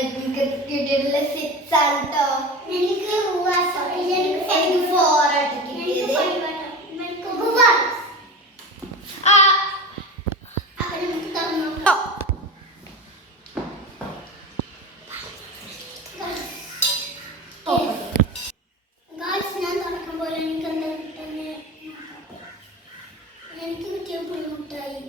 കിട്ടിയിട്ടുള്ള 6 ആണ് ട്ടോ. എനിക്ക് 4 ആയിട്ട് കിട്ടിയത്. എനിക്ക് കിട്ടിയ പുളിമുട്ടായി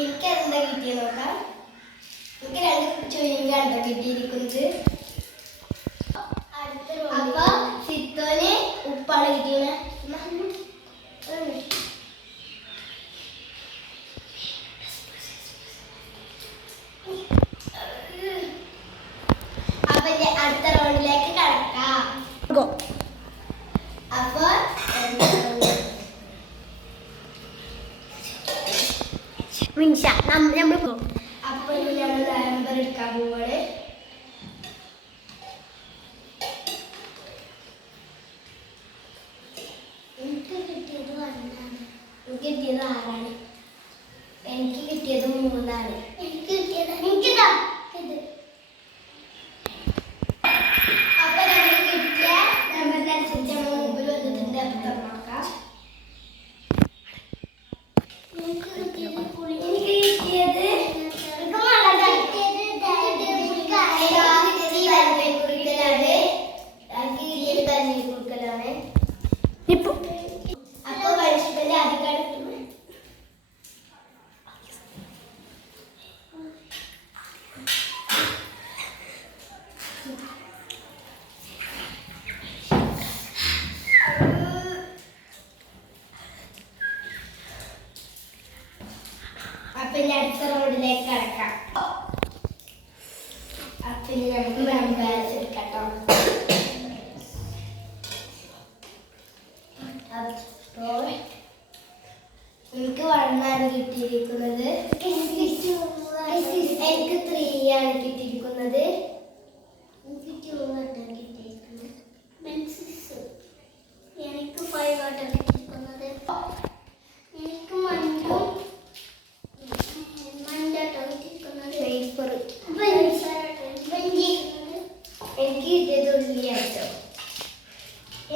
എനിക്ക് എന്താ കിട്ടിയത് നോക്കാം. എനിക്ക് 2 ചുഴിങ്ങാണ് കിട്ടിയിരിക്കുന്നത്. അപ്പൊ സിത്തോന് ഉപ്പാണ് കിട്ടിയത്. അപ്പൊ അടുത്ത റൗണ്ടിലേക്ക് കടക്കാം. അപ്പൊ അപ്പൊ ഞങ്ങൾ നമ്പർ എടുക്കാൻ പോവാണ്. എനിക്ക് കിട്ടിയത് 6 ആണ്. എനിക്ക് കിട്ടിയത് 3 ആണ്. എനിക്ക് കിട്ടിയത് അപ്പൊ ഞങ്ങൾ കിട്ടിയ നമ്പറിനനുസരിച്ച് നമ്മൾ മുമ്പിൽ വന്നിട്ടുണ്ട്. അപ്പൊ തുറന്നോക്കാം. എനിക്ക് കിട്ടിയത് അപ്പൊ പരിശുദ്ധന്റെ അധികാരം അപ്പൊ അടുത്ത റോഡിലേക്ക് കടക്കാം. അപ്പൊ നമുക്ക് നമ്പേഴ്സ് എടുക്കട്ടോ. അപ്പോൾ എനിക്ക് 1 ആണ് കിട്ടിയിരിക്കുന്നത്. എനിക്ക് 3 ആണ് കിട്ടിയിരിക്കുന്നത്. എനിക്ക് 2 ആയിട്ടാണ് കിട്ടിയിരിക്കുന്നത്. എനിക്ക് 5 ആയിട്ടാണ് കിട്ടിയിരിക്കുന്നത്. എനിക്ക് എനിക്ക് കിട്ടിയത് ഉള്ളിയായിട്ടോ.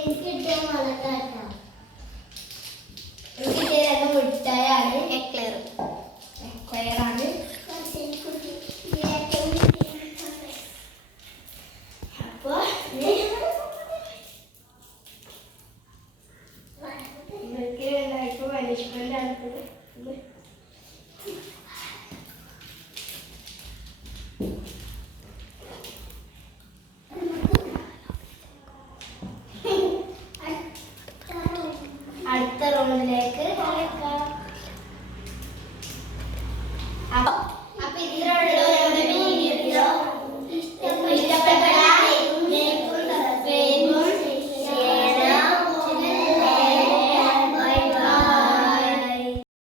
എനിക്ക് കിട്ടിയ മുളകാട്ടോ. എനിക്ക് കിട്ടിയ 2 മിഠായാണ്. എക്ലെയറാണ്. അപ്പൊ ഇവർക്ക് രണ്ടായിപ്പോ പനിഷ്മെന്റ് ആണ്. അടുത്ത റൗണ്ടിലേക്ക്